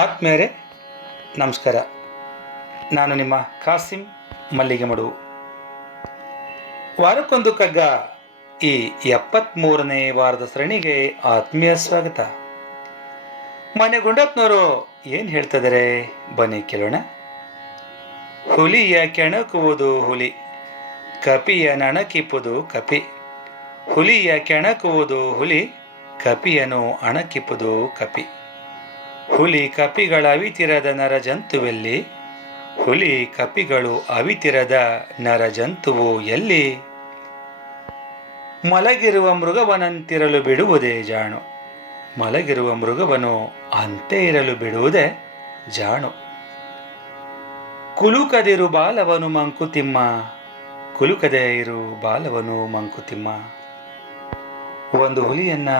ಆತ್ಮೀಯರೇ ನಮಸ್ಕಾರ. ನಾನು ನಿಮ್ಮ ಕಾಸಿಂ ಮಲ್ಲಿಗೆಮಡು. ವಾರಕ್ಕೊಂದು ಕಗ್ಗ ಈ 73ನೇ ವಾರದ ಸರಣಿಗೆ ಆತ್ಮೀಯ ಸ್ವಾಗತ. ಮನೆ ಗುಂಡಪ್ಪನವರು ಏನು ಹೇಳ್ತಿದ್ದಾರೆ ಬನ್ನಿ ಕೇಳೋಣ. ಹುಲಿಯ ಕೆಣಕುವುದು ಹುಲಿ, ಕಪಿಯ ನಣಕಿಪ್ಪುದು ಕಪಿ. ಹುಲಿಯ ಕೆಣಕುವುದು ಹುಲಿ, ಕಪಿಯನು ಅಣಕಿಪ್ಪುದು ಕಪಿ. ಹುಲಿ ಕಪಿಗಳ ಅವಿತಿರದ ನರಜಂತುವೆಲ್ಲಿ, ಹುಲಿ ಕಪಿಗಳು ಅವಿತಿರದ ನರಜಂತುವು ಎಲ್ಲಿ. ಮಲಗಿರುವ ಮೃಗವನಂತಿರಲು ಬಿಡುವುದೇ ಜಾಣು, ಮಲಗಿರುವ ಮೃಗವನು ಅಂತೆ ಇರಲು ಬಿಡುವುದೇ ಜಾಣು. ಕುಲುಕದಿರು ಬಾಲವನು ಮಂಕುತಿಮ್ಮ, ಕುಲುಕದೇ ಇರು ಬಾಲವನು ಮಂಕುತಿಮ್ಮ. ಒಂದು ಹುಲಿಯನ್ನ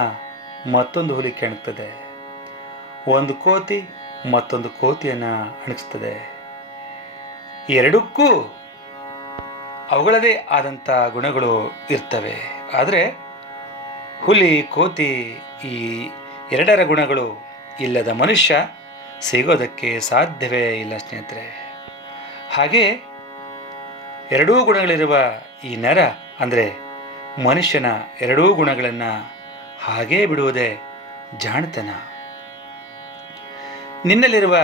ಮತ್ತೊಂದು ಹುಲಿ ಕೆಣಕ್ತದೆ, ಒಂದು ಕೋತಿ ಮತ್ತೊಂದು ಕೋತಿಯನ್ನು ಅಣಗಿಸ್ತದೆ. ಎರಡಕ್ಕೂ ಅವುಗಳದೇ ಆದಂಥ ಗುಣಗಳು ಇರ್ತವೆ. ಆದರೆ ಹುಲಿ ಕೋತಿ ಈ ಎರಡರ ಗುಣಗಳು ಇಲ್ಲದ ಮನುಷ್ಯ ಸಿಗೋದಕ್ಕೆ ಸಾಧ್ಯವೇ ಇಲ್ಲ ಸ್ನೇಹಿತರೆ. ಹಾಗೆ ಎರಡೂ ಗುಣಗಳಿರುವ ಈ ನರ ಅಂದರೆ ಮನುಷ್ಯನ ಎರಡೂ ಗುಣಗಳನ್ನು ಹಾಗೇ ಬಿಡುವುದೇ ಜಾಣತನ. ನಿನ್ನಲ್ಲಿರುವ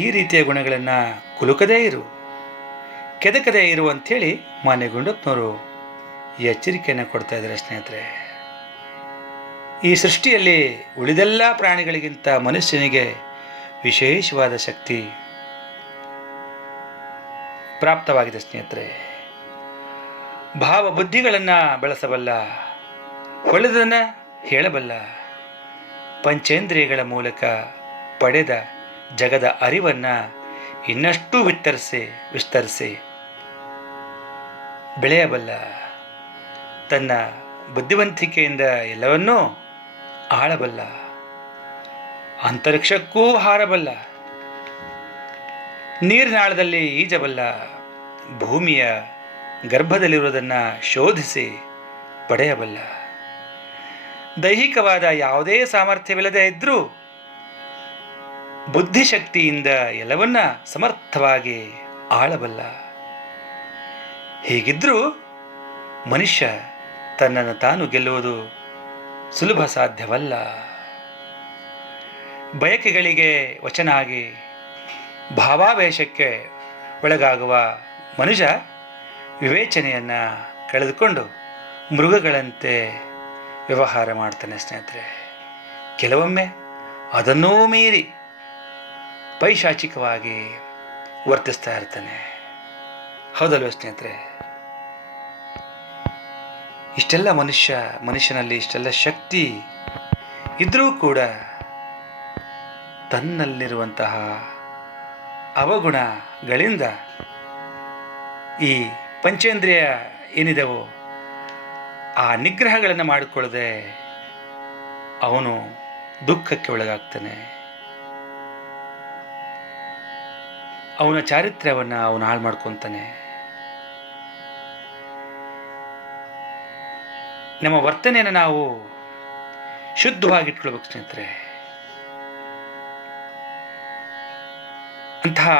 ಈ ರೀತಿಯ ಗುಣಗಳನ್ನು ಕುಲುಕದೇ ಇರು, ಕೆದಕದೇ ಇರು ಅಂಥೇಳಿ ಮಾನ್ಯ ಗುಂಡಪ್ಪನವರು ಎಚ್ಚರಿಕೆಯನ್ನು ಕೊಡ್ತಾ ಇದ್ದಾರೆ ಸ್ನೇಹಿತರೆ. ಈ ಸೃಷ್ಟಿಯಲ್ಲಿ ಉಳಿದೆಲ್ಲ ಪ್ರಾಣಿಗಳಿಗಿಂತ ಮನುಷ್ಯನಿಗೆ ವಿಶೇಷವಾದ ಶಕ್ತಿ ಪ್ರಾಪ್ತವಾಗಿದೆ ಸ್ನೇಹಿತರೆ. ಭಾವ ಬುದ್ಧಿಗಳನ್ನು ಬೆಳೆಸಬಲ್ಲ, ಹೊಳೆದನ್ನು ಹೇಳಬಲ್ಲ, ಪಂಚೇಂದ್ರಿಯಗಳ ಮೂಲಕ ಪಡೆದ ಜಗದ ಅರಿವನ್ನು ಇನ್ನಷ್ಟು ವಿಸ್ತರಿಸಿ ಬೆಳೆಯಬಲ್ಲ, ತನ್ನ ಬುದ್ಧಿವಂತಿಕೆಯಿಂದ ಎಲ್ಲವನ್ನೂ ಆಳಬಲ್ಲ, ಅಂತರಿಕ್ಷಕ್ಕೂ ಹಾರಬಲ್ಲ, ನೀರಿನಾಳದಲ್ಲಿ ಈಜಬಲ್ಲ, ಭೂಮಿಯ ಗರ್ಭದಲ್ಲಿರುವುದನ್ನು ಶೋಧಿಸಿ ಪಡೆಯಬಲ್ಲ, ದೈಹಿಕವಾದ ಯಾವುದೇ ಸಾಮರ್ಥ್ಯವಿಲ್ಲದೆ ಇದ್ದರೂ ಬುದ್ಧಿಶಕ್ತಿಯಿಂದ ಎಲ್ಲವನ್ನ ಸಮರ್ಥವಾಗಿ ಆಳಬಲ್ಲ. ಹೀಗಿದ್ದರೂ ಮನುಷ್ಯ ತನ್ನನ್ನು ತಾನು ಗೆಲ್ಲುವುದು ಸುಲಭ ಸಾಧ್ಯವಲ್ಲ. ಬಯಕೆಗಳಿಗೆ ವಚನ ಆಗಿ ಭಾವಾವೇಶಕ್ಕೆ ಒಳಗಾಗುವ ಮನುಷ್ಯ ವಿವೇಚನೆಯನ್ನು ಕಳೆದುಕೊಂಡು ಮೃಗಗಳಂತೆ ವ್ಯವಹಾರ ಮಾಡ್ತಾನೆ ಸ್ನೇಹಿತರೆ. ಕೆಲವೊಮ್ಮೆ ಅದನ್ನೂ ಮೀರಿ ಪೈಶಾಚಿಕವಾಗಿ ವರ್ತಿಸ್ತಾ ಇರ್ತಾನೆ. ಹೌದಲ್ವ ಸ್ನೇಹಿತರೆ? ಇಷ್ಟೆಲ್ಲ ಮನುಷ್ಯನಲ್ಲಿ ಇಷ್ಟೆಲ್ಲ ಶಕ್ತಿ ಇದ್ರೂ ಕೂಡ ತನ್ನಲ್ಲಿರುವಂತಹ ಅವಗುಣಗಳಿಂದ ಈ ಪಂಚೇಂದ್ರಿಯ ಏನಿದೆವೋ ಆ ನಿಗ್ರಹಗಳನ್ನು ಮಾಡಿಕೊಳ್ಳದೆ ಅವನು ದುಃಖಕ್ಕೆ ಒಳಗಾಗ್ತಾನೆ. ಅವನ ಚಾರಿತ್ರ್ಯವನ್ನು ಅವನು ಹಾಳು ಮಾಡ್ಕೊತಾನೆ. ನಮ್ಮ ವರ್ತನೆಯನ್ನು ನಾವು ಶುದ್ಧವಾಗಿಟ್ಕೊಳ್ಬೇಕು ಸ್ನೇಹಿತರೆ. ಅಂತಹ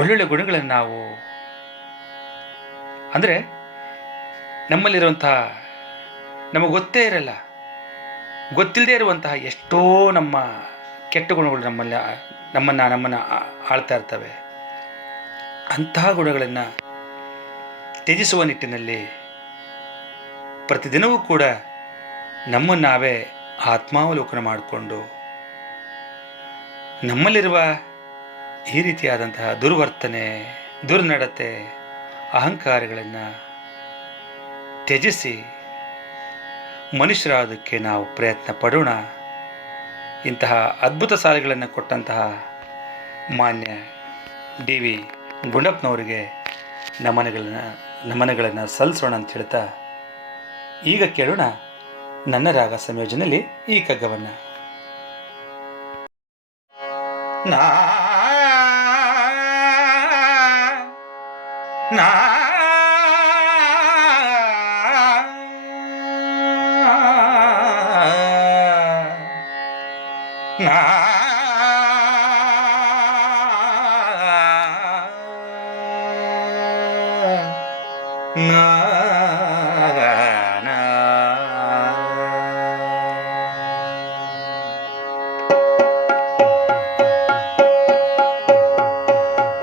ಒಳ್ಳೊಳ್ಳೆ ಗುಣಗಳನ್ನು ನಾವು ಅಂದರೆ ನಮ್ಮಲ್ಲಿರುವಂತಹ ನಮಗೆ ಗೊತ್ತೇ ಇರಲ್ಲ, ಗೊತ್ತಿಲ್ಲದೆ ಇರುವಂತಹ ಎಷ್ಟೋ ನಮ್ಮ ಕೆಟ್ಟ ಗುಣಗಳು ನಮ್ಮನ್ನು ಆಳ್ತಾ ಇರ್ತವೆ. ಅಂತಹ ಗುಣಗಳನ್ನು ತ್ಯಜಿಸುವ ನಿಟ್ಟಿನಲ್ಲಿ ಪ್ರತಿದಿನವೂ ಕೂಡ ನಮ್ಮನ್ನು ನಾವೇ ಆತ್ಮಾವಲೋಕನ ಮಾಡಿಕೊಂಡು ನಮ್ಮಲ್ಲಿರುವ ಈ ರೀತಿಯಾದಂತಹ ದುರ್ವರ್ತನೆ, ದುರ್ನಡತೆ, ಅಹಂಕಾರಗಳನ್ನು ತ್ಯಜಿಸಿ ಮನುಷ್ಯರಾದಕ್ಕೆ ನಾವು ಪ್ರಯತ್ನ ಪಡೋಣ. ಇಂತಹ ಅದ್ಭುತ ಸಾಲುಗಳನ್ನು ಕೊಟ್ಟಂತಹ ಮಾನ್ಯ ಡಿ ವಿ ಗುಂಡಪ್ಪನವರಿಗೆ ನಮನಗಳನ್ನು ಸಲ್ಲಿಸೋಣ ಅಂತ ಹೇಳ್ತಾ ಈಗ ಕೇಳೋಣ ನನ್ನ ರಾಗ ಸಂಯೋಜನೆಯಲ್ಲಿ ಈ ಕಗ್ಗವನ್ನು. ನಾ ನಾ ನಾ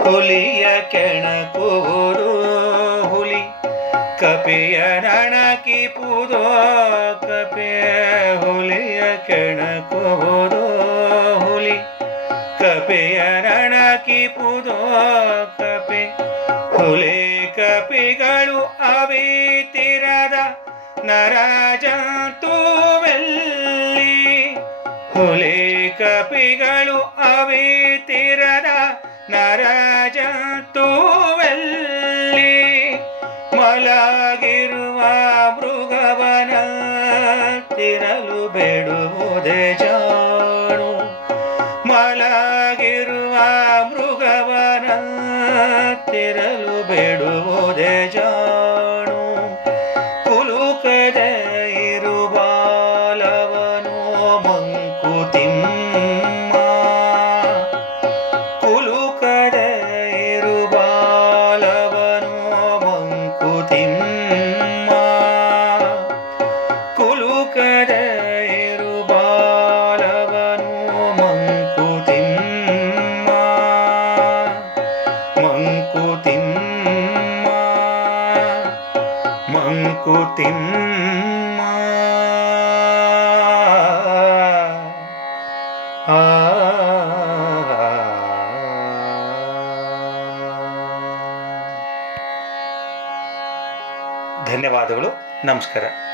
ಹುಲಿಯ ಕೆಣಕುವುದು ಹುಲಿ ಕಪಿಯ ರಣಕಿಪುದೋ ಕಪೆ ಹುಲಿಯ ಕೆಣಕುವುದು ಹುಲಿ ಕಪಿಯ ರಣಕಿಪುದೋ ಕಪೆ ಹುಲಿ ಕಪಿಗಳು ಅವಿತಿರದ ನರಜಂತುವೆಲ್ಲಿ ಹುಲಿ ಕಪಿಗಳು ಅವಿತಿರದ ನರಜಂತುವೆಲ್ಲಿ ಮಲಗಿರುವ ಮೃಗವನ ತಿರಲು ಬೇಡುವುದೇ ಜಾಣು ಮಲಗಿರುವ ಮೃಗವನ ತಿರಲು ಬೇಡುವುದೇ ಜಾಣು ಕುಲುಕದೆ ಇರುವಾಲವನು ಮಂಕುತಿಮ್ಮ ಕುಲುಕದೆ ಇರುವಾಲವನು ಮಂಕುತಿಮ್ಮ ಕುಲುಕದೆ ಇರುವಾಲವನು ಮಂಕುತಿಮ್ಮ ಮಂಕುತಿಮ್ಮ ಮಂಕುತಿಮ್ಮ ಆ ಧನ್ಯವಾದಗಳು. ನಮಸ್ಕಾರ.